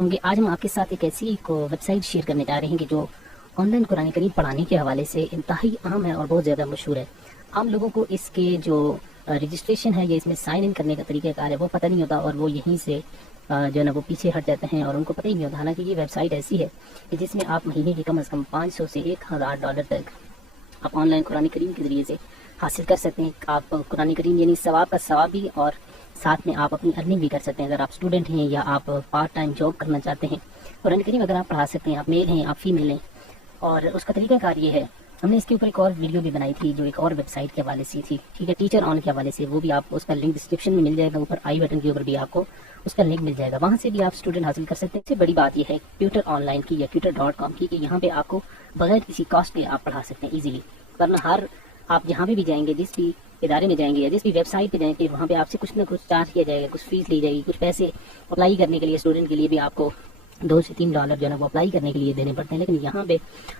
آج ہم آپ کے ساتھ ایک ایسی ویب سائٹ شیئر کرنے جا رہے ہیں کہ جو آن لائن قرآن کریم پڑھانے کے حوالے سے انتہائی عام ہے اور بہت زیادہ مشہور ہے. عام لوگوں کو اس کے جو رجسٹریشن ہے یا اس میں سائن ان کرنے کا طریقہ کار ہے وہ پتہ نہیں ہوتا اور وہ یہیں سے جو ہے نا وہ پیچھے ہٹ جاتے ہیں اور ان کو پتہ ہی نہیں ہوتا. حالانکہ یہ ویب سائٹ ایسی ہے کہ جس میں آپ مہینے کی کم از کم $500 سے $1000 تک آپ آن لائن قرآن کریم کے ذریعے سے حاصل کر سکتے ہیں. آپ قرآن کریم یعنی ثواب کا ثواب بھی اور ساتھ میں آپ اپنی ارننگ بھی کر سکتے ہیں. اگر آپ اسٹوڈنٹ ہیں یا آپ پارٹ ٹائم جاب کرنا چاہتے ہیں قرآن کریم اگر آپ پڑھا سکتے ہیں, آپ میل ہیں آپ فیمیل ہیں. اور اس کا طریقہ کار یہ ہے, ہم نے اس کے اوپر ایک اور ویڈیو بھی بنائی تھی جو ایک اور ویب سائٹ کے حوالے سے تھی, ٹھیک ہے, ٹیچر آن کے حوالے سے. وہ بھی آپ کو اس کا لنک ڈسکرپشن میں مل جائے گا, اوپر آئی بٹن کے اوپر بھی آپ کو اس کا لنک مل جائے گا, وہاں سے بھی آپ اسٹوڈنٹ حاصل کر سکتے ہیں. سب سے بڑی بات یہ ہے ٹیوٹر آن لائن کی یا tutor.com کی کہ یہاں پہ آپ کو بغیر کسی کاسٹ کے آپ پڑھا سکتے ہیں ایزیلی. ورنہ آپ جہاں بھی جائیں گے, جس بھی ادارے میں جائیں گے یا جس بھی ویب سائٹ پہ جائیں گے, وہاں پہ آپ سے کچھ نہ کچھ چارج کیا جائے گا, کچھ فیس لی جائے گی, کچھ پیسے اپلائی کرنے کے لیے اسٹوڈنٹ کے لیے بھی آپ کو $2 سے $3 جو ہے نا وہ اپلائی کرنے کے لیے دینے پڑتے ہیں. لیکن یہاں پہ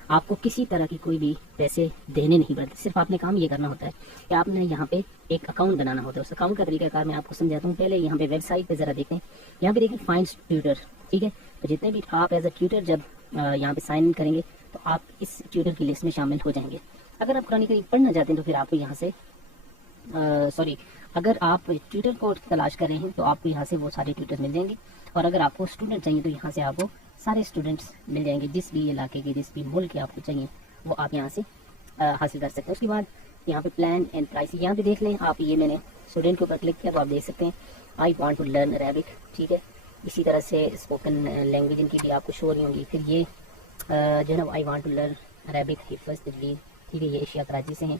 آپ کو کسی طرح کی کوئی بھی پیسے دینے نہیں پڑتے. صرف آپ نے کام یہ کرنا ہوتا ہے کہ آپ نے یہاں پہ ایک اکاؤنٹ بنانا ہوتا ہے. اس اکاؤنٹ کا طریقہ کار میں آپ کو سمجھاتا ہوں. پہلے یہاں پہ ویب سائٹ پہ ذرا دیکھیں, یہاں پہ دیکھیں فائنڈ ٹیوٹر, ٹھیک ہے. تو جتنے بھی آپ ایز اے ٹیوٹر جب یہاں پہ سائن ان کریں گے تو آپ اس ٹیوٹر کی لسٹ میں شامل ہو جائیں گے. اگر آپ قرآن کریم پڑھنا چاہتے ہیں تو پھر آپ کو یہاں سے اگر آپ ٹیوٹر کو تلاش کر رہے ہیں تو آپ کو یہاں سے وہ سارے ٹیوٹر مل جائیں گے. اور اگر آپ کو اسٹوڈنٹ چاہیے تو یہاں سے آپ کو سارے اسٹوڈنٹس مل جائیں گے. جس بھی علاقے کے جس بھی ملک کے آپ کو چاہیے وہ آپ یہاں سے حاصل کر سکتے ہیں. اس کے بعد یہاں پہ پلان اینڈ پرائس یہاں پہ دیکھ لیں آپ. یہ میں نے اسٹوڈنٹ کے اوپر کلک کیا تو آپ دیکھ سکتے ہیں I want to learn Arabic, ٹھیک ہے. اسی طرح سے اسپوکن لینگویج ان کی بھی آپ کو شو ہو رہی ہوں گی. پھر یہ جو ہے نا I want to learn Arabic حفظ تجوید, ٹھیک ہے. یہ ایشیا کراچی سے ہیں.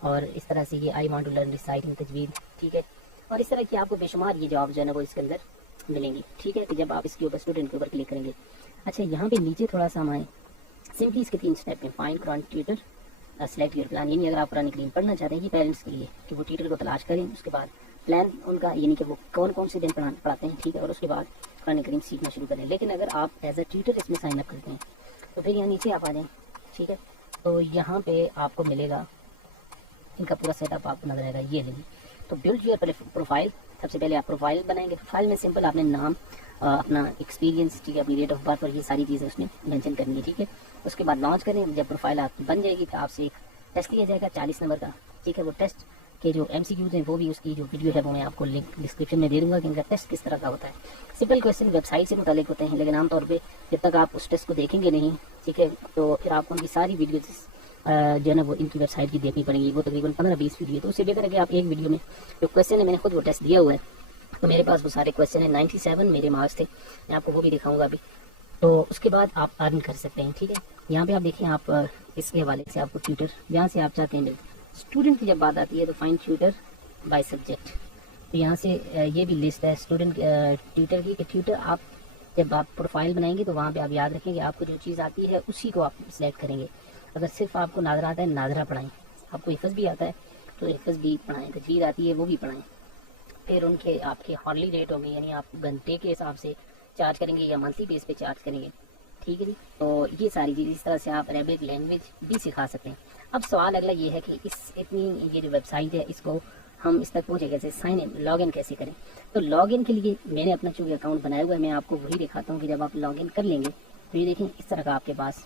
اور اس طرح سے یہ I want to learn reciting تجوید, ٹھیک ہے. اور اس طرح کی آپ کو بے شمار یہ جاب جو ہے نا وہ اس کے اندر ملیں گی, ٹھیک ہے. کہ جب آپ اس کے اوپر اسٹوڈنٹ کے اوپر کلک کریں گے. اچھا, یہاں پہ نیچے تھوڑا سا ہم آئیں. سمپلی اس کے 3 اسٹیپ ہیں. Find Quran tutor, select your plan, یعنی اگر آپ قرآن کریم پڑھنا چاہتے ہیں یہ پیرنٹس کے لیے کہ وہ ٹیوٹر کو تلاش کریں. اس کے بعد پلان ان کا, یعنی کہ وہ کون کون سے دن پڑھاتے ہیں, ٹھیک ہے. اور اس کے بعد قرآن کریم سیکھنا شروع کریں. لیکن اگر آپ ایز اے ٹیوٹر اس میں سائن اپ کرتے ہیں تو پھر یہاں نیچے آپ آ جائیں, ٹھیک ہے. تو یہاں پہ آپ کو ملے گا ان کا پورا سیٹ اپ آپ کو نظر آئے گا. یہ نہیں تو بلڈ یور پروفائل, سب سے پہلے آپ پروفائل بنائیں گے. پروفائل میں سمپل آپ نے نام, اپنا ایکسپیرینس, ٹھیک ہے, اپنی ڈیٹ آف برتھ اور یہ ساری چیزیں اس میں مینشن کرنی ہے, ٹھیک ہے. اس کے بعد لانچ کریں. جب پروفائل آپ بن جائے گی تو آپ سے ایک ٹیسٹ لیا جائے گا 40 نمبر کا, ٹھیک ہے. وہ ٹیسٹ کے جو MCQs ہیں وہ بھی اس کی جو ویڈیو ہے وہ میں آپ کو لنک ڈسکرپشن میں دے دوں گا کہ ان کا ٹیسٹ کس طرح کا ہوتا ہے. سمپل کویشچن ویب سائٹ سے متعلق ہوتے ہیں, لیکن عام طور پہ جب تک آپ اس ٹیسٹ کو دیکھیں گے نہیں, ٹھیک ہے, تو پھر آپ کو ان کی ساری ویڈیوز جو ہے نا وہ ان کی ویب سائٹ کی دیکھنی پڑیں گی. وہ تقریباً 15-20 ویڈیو, تو اس سے بہتر ہے کہ آپ ایک ویڈیو میں جو کویشچن ہے, میں نے خود وہ ٹیسٹ دیا ہوا ہے تو میرے پاس وہ سارے کویشچن ہیں. 97 میرے مارکس تھے, میں آپ کو وہ بھی دکھاؤں گا ابھی. تو اس کے بعد آپ ارن کر سکتے ہیں, ٹھیک ہے. یہاں پہ آپ دیکھیں, آپ اس کے حوالے سے آپ کو ٹیوٹر جہاں سے آپ چاہتے ہیں ملتے. اسٹوڈنٹ کی جب بات آتی ہے تو فائنڈ ٹیوٹر بائی سبجیکٹ, تو یہاں سے یہ بھی لسٹ ہے اسٹوڈنٹ ٹیوٹر کی کہ ٹیوٹر آپ جب آپ پروفائل بنائیں گے تو وہاں پہ آپ یاد رکھیں کہ آپ کو جو چیز آتی ہے اسی کو آپ سلیکٹ کریں گے. اگر صرف آپ کو ناظرہ آتا ہے ناظرہ پڑھائیں, آپ کو حفظ بھی آتا ہے تو حفظ بھی پڑھائیں, تجوید آتی ہے وہ بھی پڑھائیں. پھر ان کے آپ کے ہارلی ریٹ ہوگی, یعنی آپ گھنٹے کے حساب سے چارج کریں گے یا منتھلی بیس پہ چارج کریں گے, ٹھیک ہے جی. تو یہ ساری چیز اس طرح سے آپ عربک لینگویج بھی سکھا سکتے ہیں. اب سوال اگلا یہ ہے کہ یہ جو ویب سائٹ ہے اس کو ہم اس تک پہنچے کیسے, سائن ان, لاگ ان کیسے کریں. تو لاگ ان کے لیے میں نے اپنا چونکہ اکاؤنٹ بنایا ہوا ہے, میں آپ کو وہی دکھاتا ہوں کہ جب آپ لاگ ان کر لیں گے تو یہ دیکھیں اس طرح کا آپ کے پاس.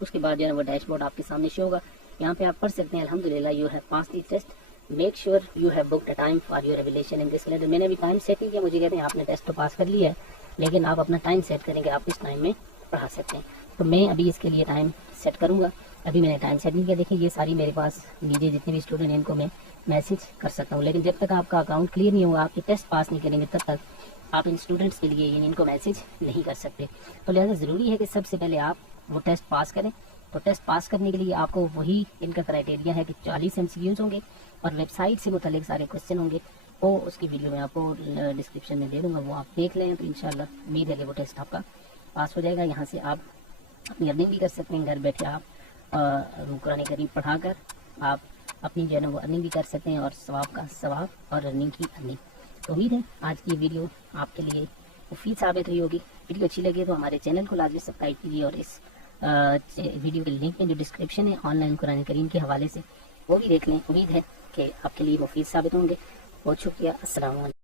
اس کے بعد جو ہے نا وہ ڈیش بورڈ آپ کے سامنے شو ہوگا. یہاں پہ آپ پڑھ سکتے ہیں الحمدللہ you have pass the test, make sure you have booked a time for your revelation in this letter. میں نے ابھی ٹائم سیٹ نہیں کیا, مجھے کہتے ہیں آپ نے ٹیسٹ تو پاس کر لیا ہے لیکن آپ اپنا ٹائم سیٹ کریں گے, آپ اس ٹائم میں پڑھا سکتے ہیں. تو میں ابھی اس کے لیے ٹائم سیٹ کروں گا. ابھی میں نے ٹائم سیٹ نہیں کیا. دیکھیں یہ ساری میرے پاس نیچے جتنے بھی اسٹوڈنٹ ہیں ان کو میں میسج کر سکتا ہوں, لیکن جب تک آپ کا اکاؤنٹ کلیئر نہیں ہوگا, آپ کے ٹیسٹ پاس نہیں کریں گے, تب تک آپ ان اسٹوڈنٹس کے لیے یعنی ان کو میسج نہیں کر سکتے. تو لہٰذا ضروری ہے کہ سب سے پہلے آپ وہ ٹیسٹ پاس کریں. تو ٹیسٹ پاس کرنے کے لیے آپ کو وہی ان کا کرائٹیریا ہے کہ 40 MCQs ہوں گے اور ویب سائٹ سے متعلق سارے کویشچن ہوں گے. وہ اس کی ویڈیو میں آپ کو ڈسکرپشن میں دے دوں گا, وہ آپ دیکھ لیں. تو انشاءاللہ امید ہے کہ وہ ٹیسٹ آپ کا پاس ہو جائے گا. یہاں سے آپ اپنی ارننگ بھی کر سکتے ہیں, گھر بیٹھے آپ قرآن کریم پڑھا کر آپ اپنی جو ہے نا وہ ارننگ بھی کر سکتے ہیں, اور ثواب کا ثواب اور ارننگ کی ارننگ. تو امید ہے آج کی ویڈیو آپ کے لیے مفید ثابت ہوئی ہوگی. ویڈیو اچھی لگی تو ہمارے چینل کو لازمی سبسکرائب کیجیے, اور اس ویڈیو کے لنک میں جو ڈسکرپشن ہے آن لائن قرآن کریم کے حوالے سے وہ بھی دیکھ لیں. امید ہے کہ آپ کے لیے مفید ثابت ہوں گے. بہت شکریہ. السلام علیکم.